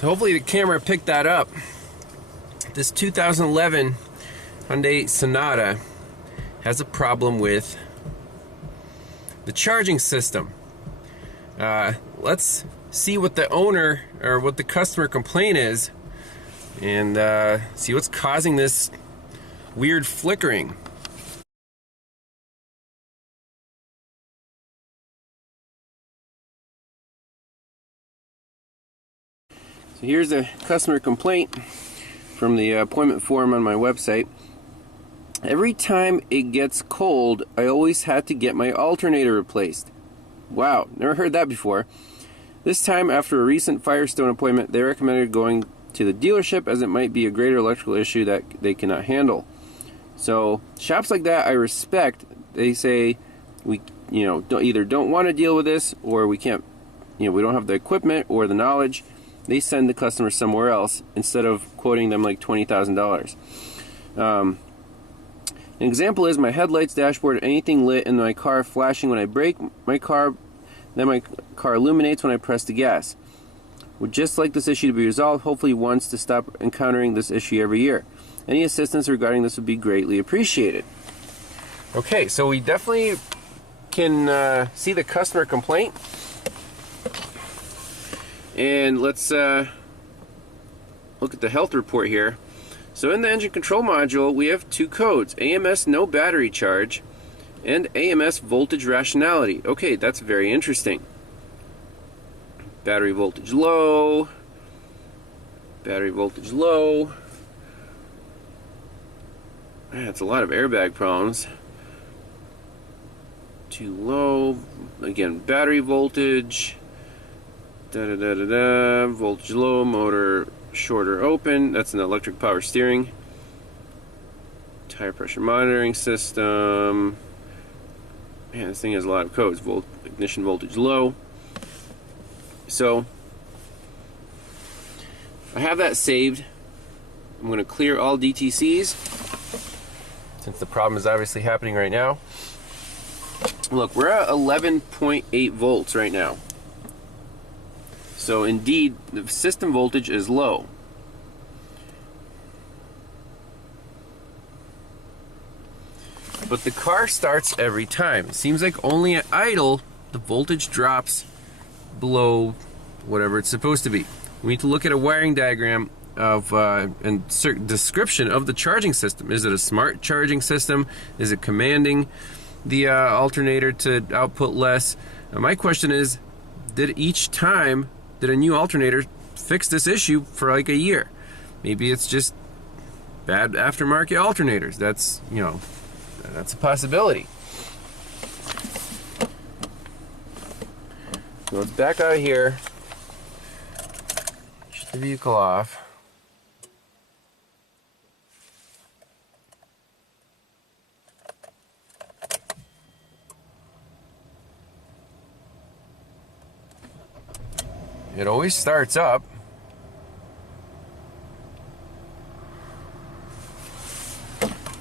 So hopefully the camera picked that up. This 2011 Hyundai Sonata has a problem with the charging system. Let's see what the owner or what the customer complaint is and see what's causing this weird flickering. So here's a customer complaint from the appointment form on my website. Every time it gets cold, I always had to get my alternator replaced. Wow, never heard that before. This time, after a recent Firestone appointment, they recommended going to the dealership as it might be a greater electrical issue that they cannot handle. So shops like that I respect. They say we don't want to deal with this, or we can't, we don't have the equipment or the knowledge. They send the customer somewhere else instead of quoting them like $20,000. An example is my headlights, dashboard, anything lit in my car flashing when I brake my car, then my car illuminates when I press the gas. Would just like this issue to be resolved, hopefully once, to stop encountering this issue every year. Any assistance regarding this would be greatly appreciated. Okay, so we definitely can see the customer complaint. And let's look at the health report here. So in the engine control module, we have two codes: AMS no battery charge and AMS voltage rationality. Okay, that's very interesting. Battery voltage low, battery voltage low. That's a lot of airbag problems. Too low. Again, battery voltage. Voltage low, motor shorter open. That's an electric power steering. Tire pressure monitoring system. Man, this thing has a lot of codes. Ignition voltage low. So I have that saved. I'm going to clear all DTCs since the problem is obviously happening right now. Look, we're at 11.8 volts right now. So indeed, the system voltage is low. But the car starts every time. It seems like only at idle, the voltage drops below whatever it's supposed to be. We need to look at a wiring diagram of and description of the charging system. Is it a smart charging system? Is it commanding the alternator to output less? Now, my question is, did a new alternator fix this issue for like a year? Maybe it's just bad aftermarket alternators. That's, that's a possibility. So let's back out of here. Shut the vehicle off. It always starts up.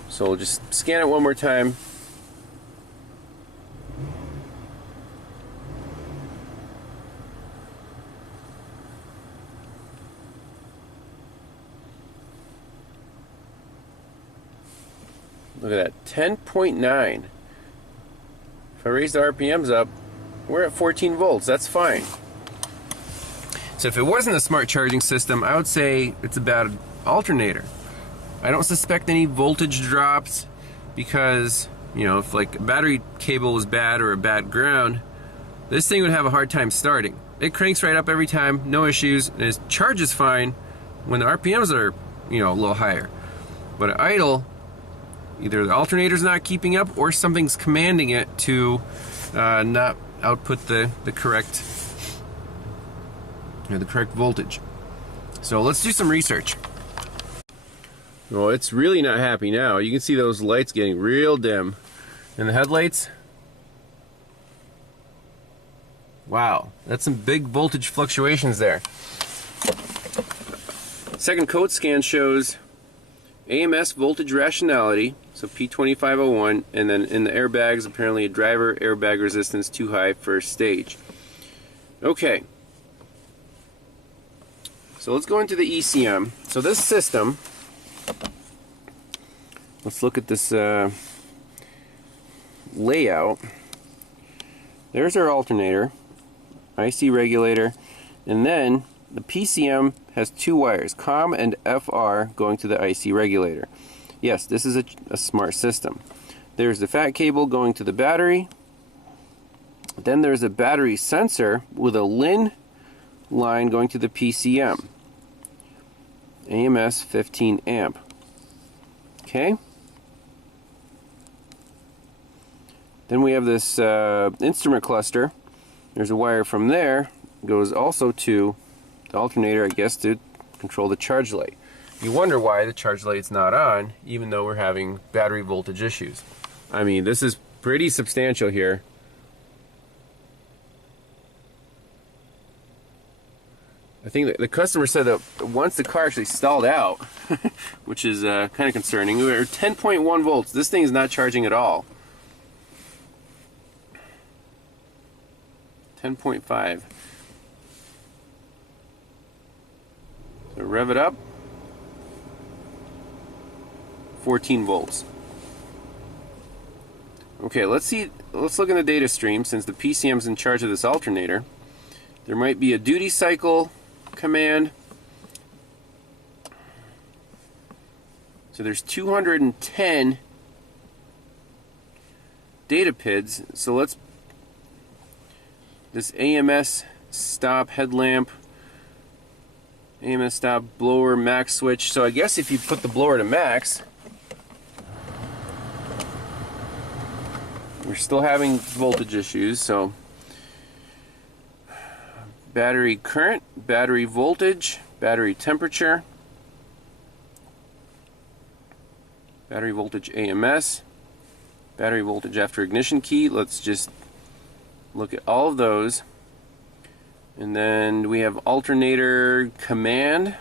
So we'll just scan it one more time. Look at that, 10.9. If I raise the RPMs up, we're at 14 volts. That's fine. So if it wasn't a smart charging system, I would say it's a bad alternator. I don't suspect any voltage drops because, if like a battery cable was bad or a bad ground, this thing would have a hard time starting. It cranks right up every time, no issues, and it charges fine when the RPMs are, a little higher. But at idle, either the alternator's not keeping up or something's commanding it to not output the correct voltage. So let's do some research. Well, it's really not happy now. You can see those lights getting real dim. And the headlights, wow, that's some big voltage fluctuations there. Second code scan shows AMS voltage rationality, so P2501, and then in the airbags, apparently a driver airbag resistance too high, first stage. Okay. So let's go into the ECM. So this system, let's look at this layout. There's our alternator, IC regulator, and then the PCM has two wires, COM and FR, going to the IC regulator. Yes, this is a smart system. There's the fat cable going to the battery. Then there's a battery sensor with a LIN line going to the PCM. AMS 15 amp. Okay. Then we have this instrument cluster. There's a wire from there, goes also to the alternator, I guess, to control the charge light. You wonder why the charge light's not on, even though we're having battery voltage issues. I mean, this is pretty substantial here. I think that the customer said that once the car actually stalled out, which is kind of concerning. We were 10.1 volts. This thing is not charging at all. 10.5. So rev it up. 14 volts. Okay, let's look in the data stream. Since the PCM is in charge of this alternator, there might be a duty cycle command. So there's 210 data PIDs. So let's, this AMS stop headlamp, AMS stop blower max switch. So I guess if you put the blower to max, we're still having voltage issues. So battery current, battery voltage, battery temperature, battery voltage AMS, battery voltage after ignition key. Let's just look at all of those. And then we have alternator command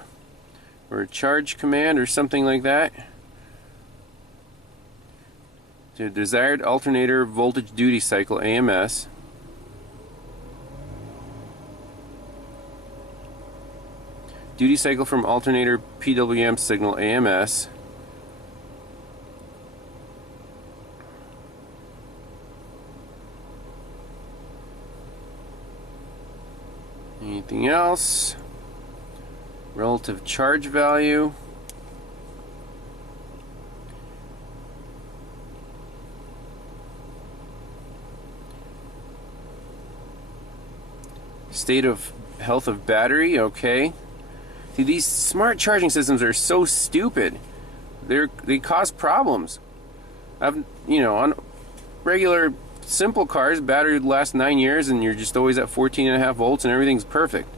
or charge command or something like that. So desired alternator voltage duty cycle AMS. Duty cycle from alternator PWM signal AMS. Anything else? Relative charge value. State of health of battery, okay. See, these smart charging systems are so stupid. They cause problems. On regular simple cars, battery would last 9 years and you're just always at 14.5 volts and everything's perfect.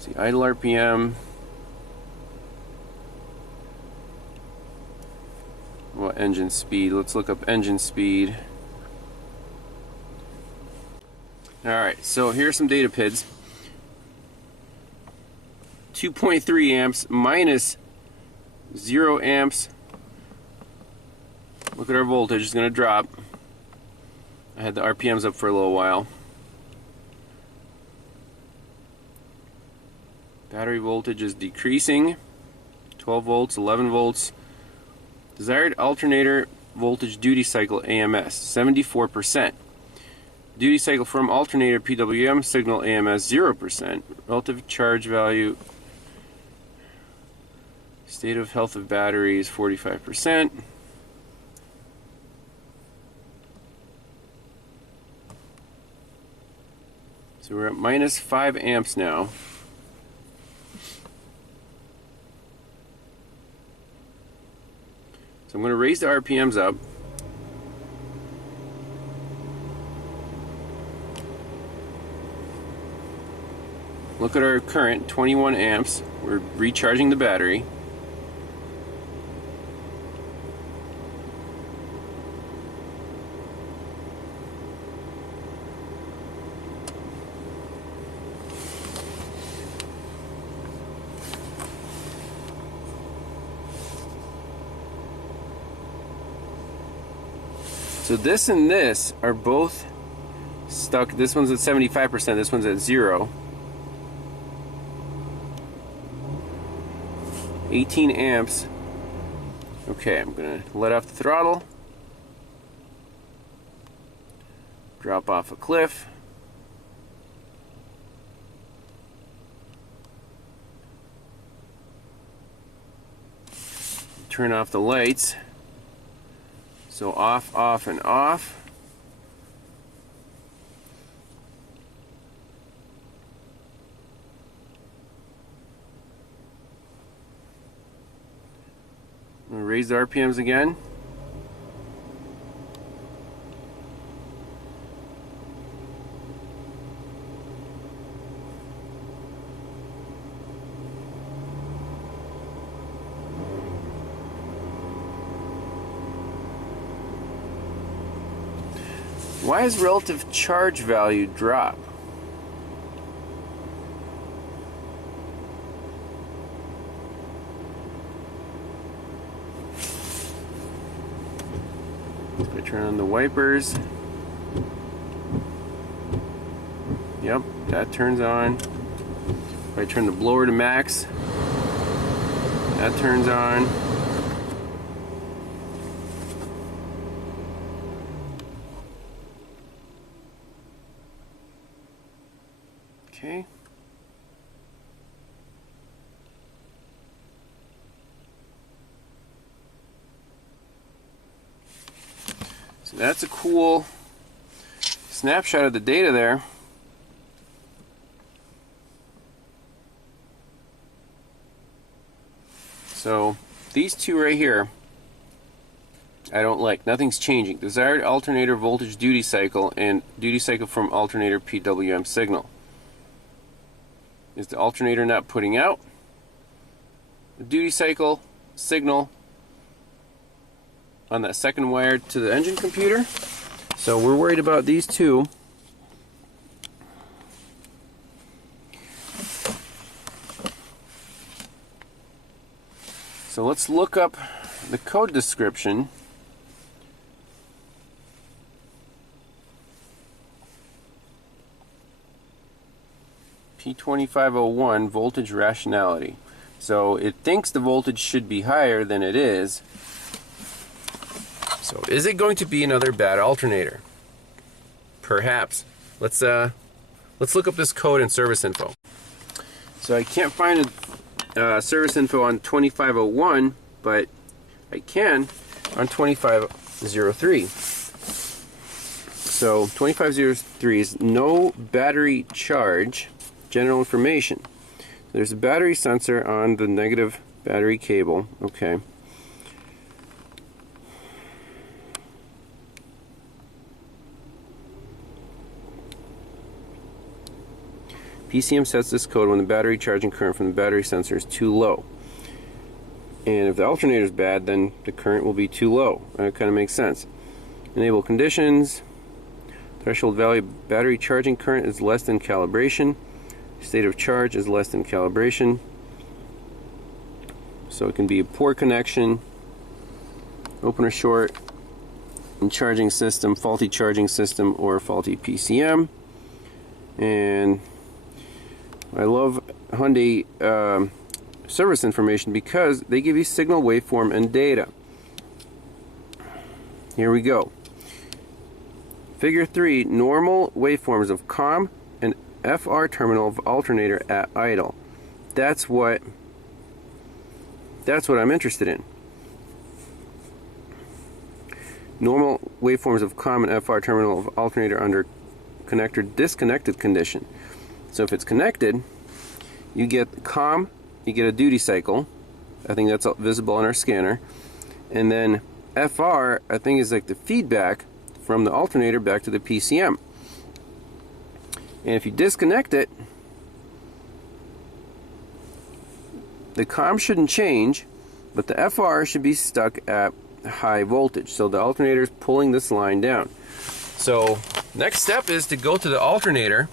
See, idle RPM. What engine speed? Let's look up engine speed. Alright, so here's some data PIDs. 2.3 amps minus 0 amps. Look at our voltage, it's going to drop. I had the RPMs up for a little while. Battery voltage is decreasing. 12 volts, 11 volts. Desired alternator voltage duty cycle AMS, 74%. Duty cycle from alternator PWM signal AMS, 0%. Relative charge value. State of health of batteries, 45%. So we're at minus 5 amps now. So I'm going to raise the RPMs up. Look at our current, 21 amps. We're recharging the battery. So this and this are both stuck. This one's at 75%, this one's at 0. 18 amps. Okay, I'm gonna let off the throttle, drop off a cliff, turn off the lights. So off, off, and off. I'm gonna raise the RPMs again. Why is relative charge value drop? If I turn on the wipers, yep, that turns on. If I turn the blower to max, that turns on. Okay. So that's a cool snapshot of the data there. So these two right here, I don't like. Nothing's changing. Desired alternator voltage duty cycle and duty cycle from alternator PWM signal. Is the alternator not putting out the duty cycle signal on that second wire to the engine computer? So we're worried about these two. So let's look up the code description. P2501 voltage rationality. So it thinks the voltage should be higher than it is. So is it going to be another bad alternator? Perhaps. Let's look up this code in service info. So I can't find a service info on 2501, but I can on 2503. So 2503 is no battery charge. General information. There's a battery sensor on the negative battery cable. Okay. PCM sets this code when the battery charging current from the battery sensor is too low. And if the alternator is bad, then the current will be too low. That kind of makes sense. Enable conditions. Threshold value battery charging current is less than calibration. State of charge is less than calibration. So it can be a poor connection, open or short, in charging system, faulty charging system, or faulty PCM. And I love Hyundai service information because they give you signal, waveform, and data. Here we go. Figure 3, normal waveforms of COM and FR terminal of alternator at idle. That's what I'm interested in. Normal waveforms of COM and FR terminal of alternator under connector disconnected condition. So if it's connected, you get COM, you get a duty cycle. I think that's visible on our scanner. And then FR, I think, is like the feedback from the alternator back to the PCM. And if you disconnect it, the COM shouldn't change, but the FR should be stuck at high voltage. So the alternator is pulling this line down. So next step is to go to the alternator,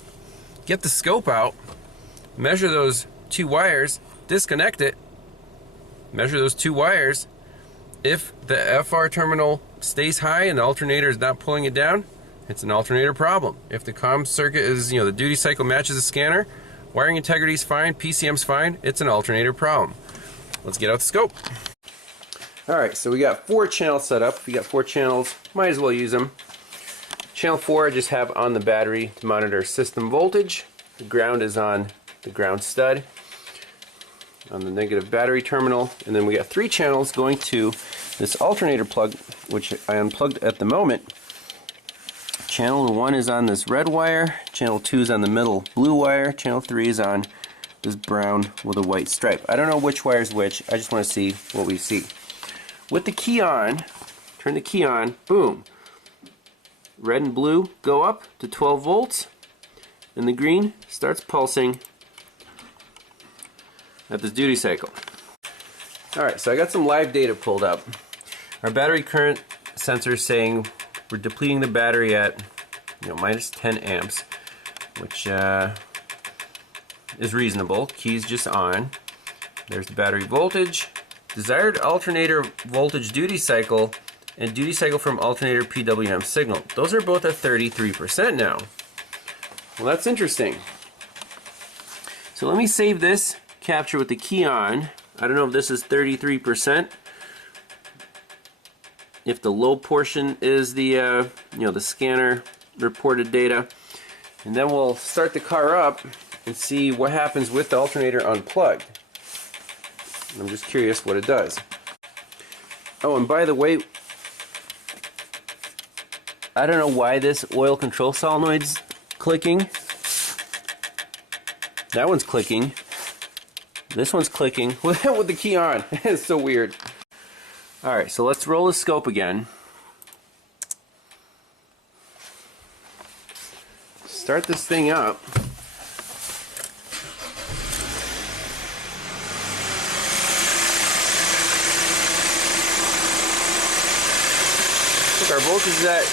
get the scope out, measure those two wires, disconnect it, measure those two wires. If the FR terminal stays high and the alternator is not pulling it down, it's an alternator problem. If the COM circuit is, the duty cycle matches the scanner, wiring integrity is fine, PCM's fine, it's an alternator problem. let's get out the scope. Alright, so we got 4 channels set up. If you got 4 channels, might as well use them. Channel 4 I just have on the battery to monitor system voltage. The ground is on the ground stud on the negative battery terminal, and then we got 3 channels going to this alternator plug, which I unplugged at the moment. Channel 1 is on this red wire, channel 2 is on the middle blue wire, channel 3 is on this brown with a white stripe. I don't know which wire is which, I just want to see what we see. With the key on, turn the key on, boom. Red and blue go up to 12 volts, and the green starts pulsing at this duty cycle. Alright, so I got some live data pulled up. Our battery current sensor is saying we're depleting the battery at minus 10 amps, which is reasonable. Key's just on. There's the battery voltage, desired alternator voltage duty cycle, and duty cycle from alternator PWM signal. Those are both at 33% now. Well, that's interesting. So let me save this capture with the key on. I don't know if this is 33%. If the low portion is the the scanner reported data, and then we'll start the car up and see what happens with the alternator unplugged. I'm just curious what it does. Oh, and by the way, I don't know why this oil control solenoid's clicking. That one's clicking. This one's clicking with the key on. It's so weird. Alright, so let's roll the scope again. Start this thing up. Look, our voltage is at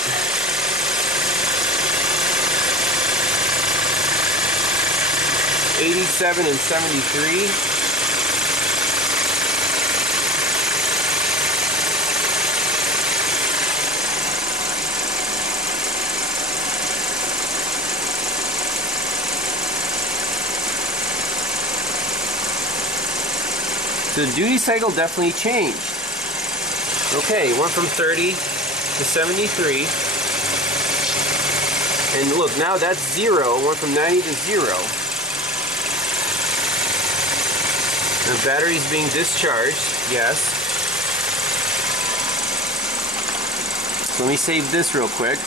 87 and 73. So the duty cycle definitely changed. Okay, it went from 30 to 73. And look, now that's 0. It went from 90 to 0. The battery's being discharged, yes. So let me save this real quick.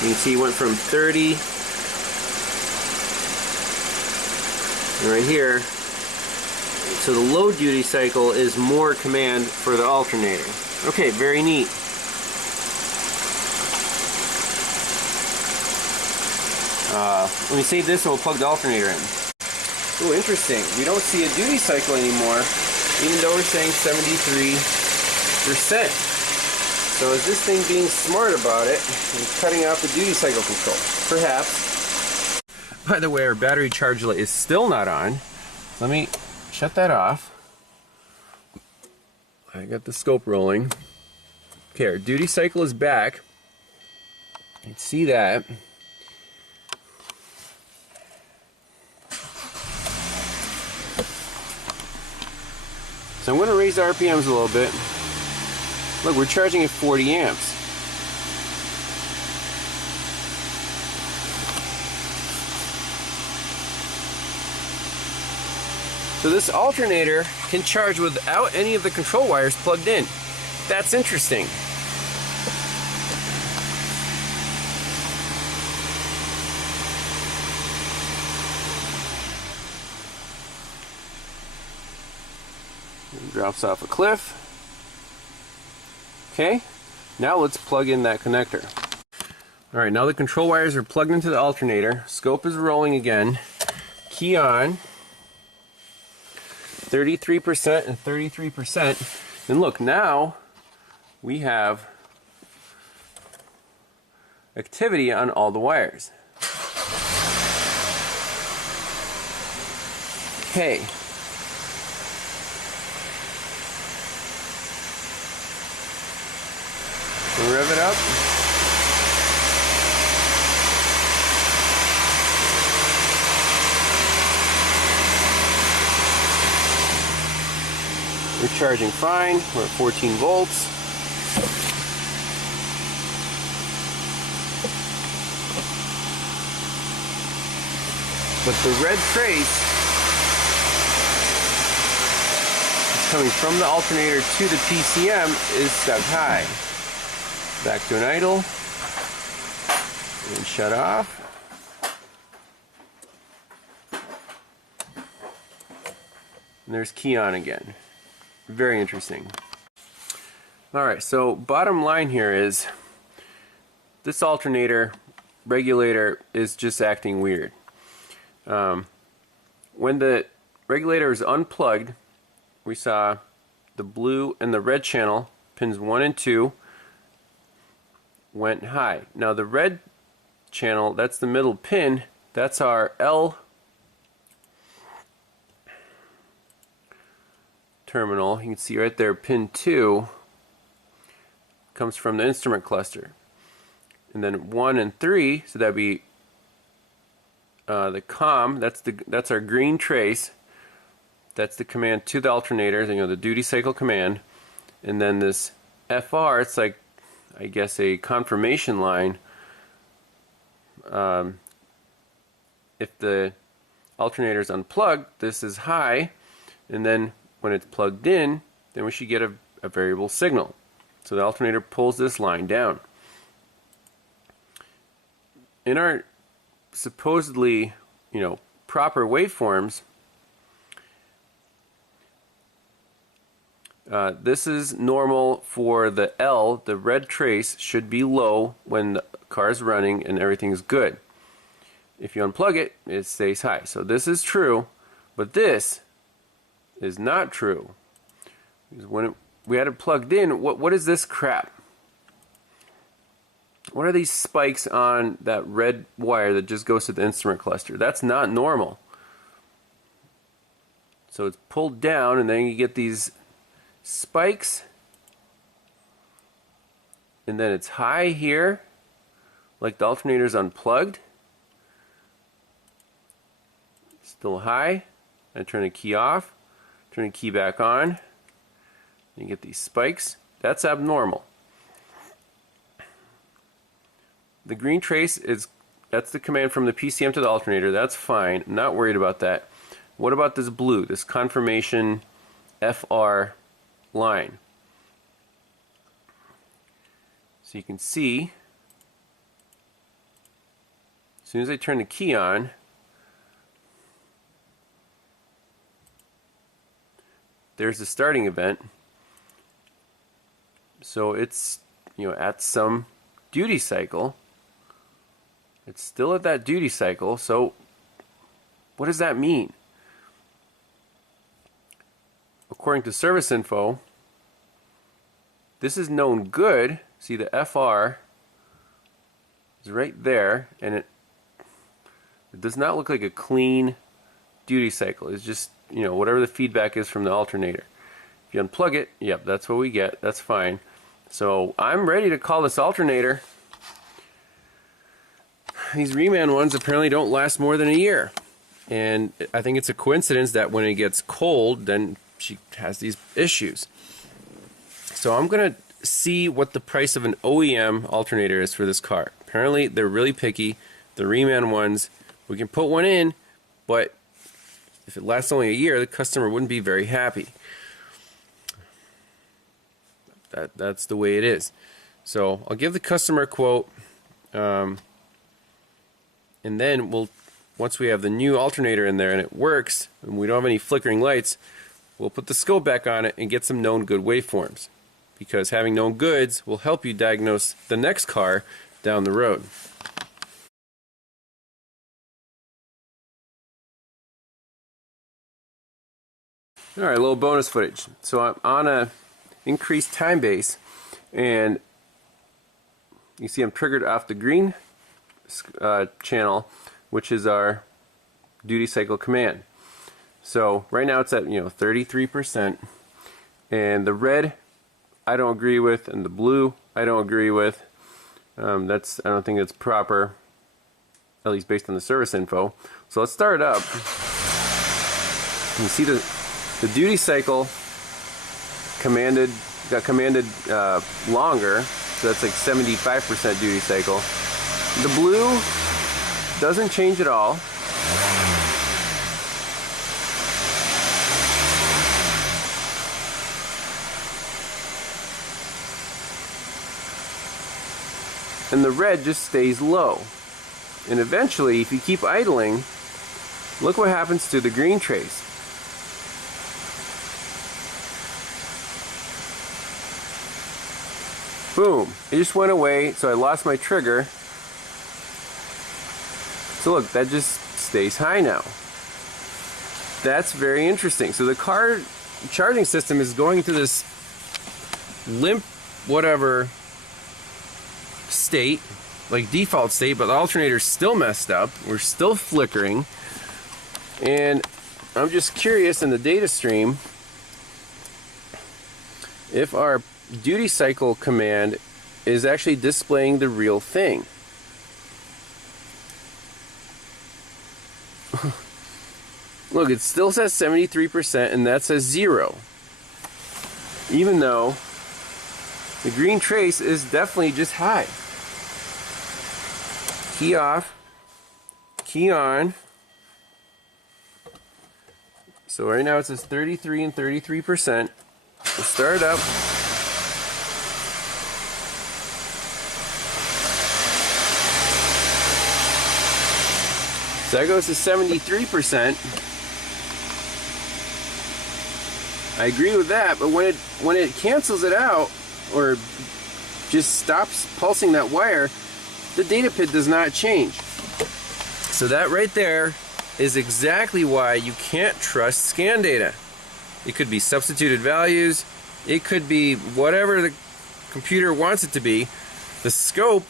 You can see it went from 30 right here. So the low duty cycle is more command for the alternator. Okay, very neat. Let me save this and we'll plug the alternator in. Oh, interesting. We don't see a duty cycle anymore, even though we're saying 73%. So is this thing being smart about it and cutting out the duty cycle control? Perhaps. By the way, our battery charge light is still not on. Let me shut that off. I got the scope rolling. Okay, our duty cycle is back. You can see that. So I'm going to raise the RPMs a little bit. Look, we're charging at 40 amps. So this alternator can charge without any of the control wires plugged in. That's interesting. It drops off a cliff. Okay, now let's plug in that connector. Alright, now the control wires are plugged into the alternator. Scope is rolling again. Key on. 33% and 33%. And look, now we have activity on all the wires. Okay. We'll rev it up. We're charging fine. We're at 14 volts. But the red trace that's coming from the alternator to the PCM is stuck high. Back to an idle. And shut off. And there's key on again. Very interesting. Alright, so bottom line here is this alternator regulator is just acting weird. When the regulator is unplugged, we saw the blue and the red channel, pins 1 and 2, went high. Now the red channel, that's the middle pin, that's our L terminal. You can see right there, pin 2 comes from the instrument cluster. And then 1 and 3, so that'd be the COM, that's our green trace. That's the command to the alternator, you know, the duty cycle command. And then this FR, it's like, I guess, a confirmation line. If the alternator is unplugged, this is high, and then when it's plugged in, then we should get a variable signal. So the alternator pulls this line down. In our supposedly, you know, proper waveforms, this is normal for the L, the red trace should be low when the car is running and everything's good. If you unplug it, it stays high. So this is true, but this is not true. Because when we had it plugged in, what is this crap? What are these spikes on that red wire that just goes to the instrument cluster? That's not normal. So it's pulled down, and then you get these spikes, and then it's high here, like the alternator's unplugged. Still high. I turn the key off, turn the key back on. You get these spikes. That's abnormal. The green trace that's the command from the PCM to the alternator. That's fine. I'm not worried about that. What about this blue, this confirmation FR line? So you can see, as soon as I turn the key on, there's the starting event. So it's, you know, at some duty cycle. It's still at that duty cycle. So what does that mean? According to service info, this is known good. See, the FR is right there, and it does not look like a clean duty cycle. It's just, you know, whatever the feedback is from the alternator. If you unplug it, yep, that's what we get. That's fine. So I'm ready to call this alternator. These reman ones apparently don't last more than a year. And I think it's a coincidence that when it gets cold, then she has these issues. So I'm going to see what the price of an OEM alternator is for this car. Apparently they're really picky. The reman ones, we can put one in, but if it lasts only a year, the customer wouldn't be very happy. That's the way it is. So I'll give the customer a quote, and then once we have the new alternator in there and it works, and we don't have any flickering lights, we'll put the scope back on it and get some known good waveforms. Because having known goods will help you diagnose the next car down the road. Alright, a little bonus footage. So I'm on a increased time base, and you see I'm triggered off the green channel, which is our duty cycle command. So right now it's at 33%, and the red I don't agree with, and the blue I don't agree with. I don't think it's proper, at least based on the service info. So let's start it up. You see the duty cycle got commanded longer, so that's like 75% duty cycle. The blue doesn't change at all. And the red just stays low. And eventually, if you keep idling, look what happens to the green trace. Boom, it just went away, so I lost my trigger. So look, that just stays high now. That's very interesting. So the car charging system is going through this limp, whatever, state, like default state, but the alternator's still messed up. We're still flickering. And I'm just curious in the data stream if our duty cycle command is actually displaying the real thing. Look, it still says 73% and that says 0. Even though the green trace is definitely just high. Key off, key on. So right now it says 33 and 33%. We'll start up. So that goes to 73%. I agree with that, but when it cancels it out or just stops pulsing that wire, the data pid does not change. So that right there is exactly why you can't trust scan data. It could be substituted values, it could be whatever the computer wants it to be. The scope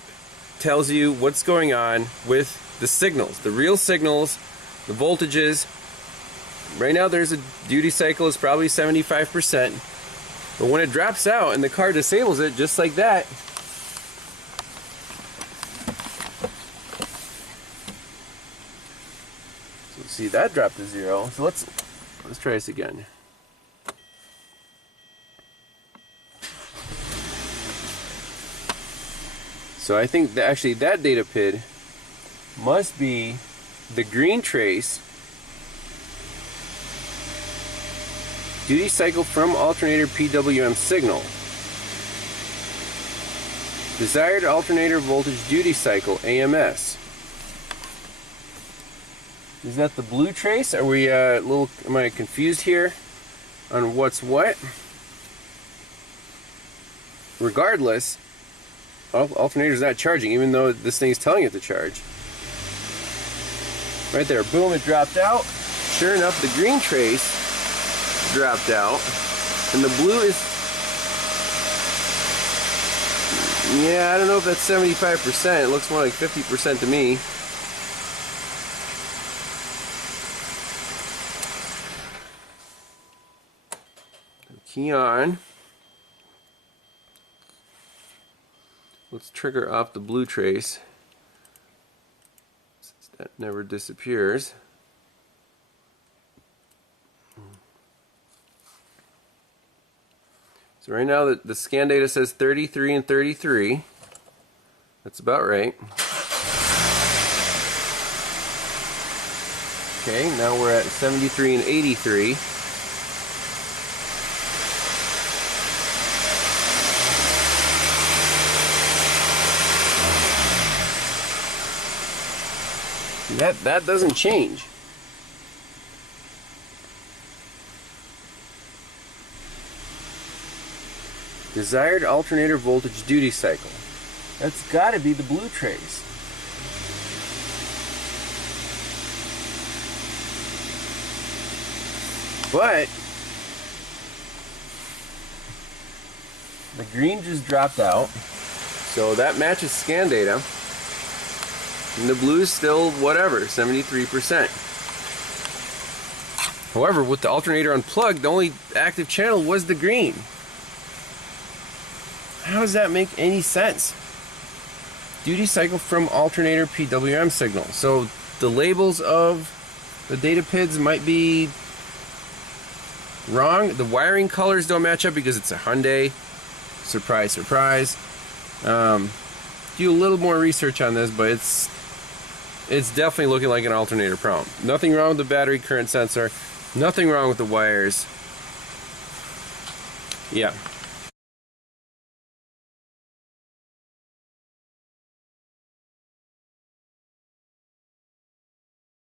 tells you what's going on with the signals, the real signals, the voltages. Right now there's a duty cycle is probably 75%, but when it drops out and the car disables it just like that, so see that dropped to 0. So let's try this again. So I think that actually that data PID must be the green trace duty cycle from alternator PWM signal. Desired alternator voltage duty cycle AMS. Is that the blue trace? Are we am I confused here on what's what? Regardless, alternator's not charging even though this thing's telling it to charge. Right there, boom, it dropped out. Sure enough, the green trace dropped out, and the blue is, yeah, I don't know if that's 75%. It looks more like 50% to me. Key on. Let's trigger off the blue trace. Since that never disappears. So right now the scan data says 33 and 33. That's about right. Okay, now we're at 73 and 83. That doesn't change. Desired alternator voltage duty cycle. That's got to be the blue trace. But the green just dropped out, so that matches scan data. And the blue is still whatever, 73%. However, with the alternator unplugged, the only active channel was the green. How does that make any sense? Duty cycle from alternator PWM signal. So the labels of the data PIDs might be wrong. The wiring colors don't match up because it's a Hyundai. Surprise, surprise. Do a little more research on this, but it's definitely looking like an alternator problem. Nothing wrong with the battery current sensor. Nothing wrong with the wires. Yeah,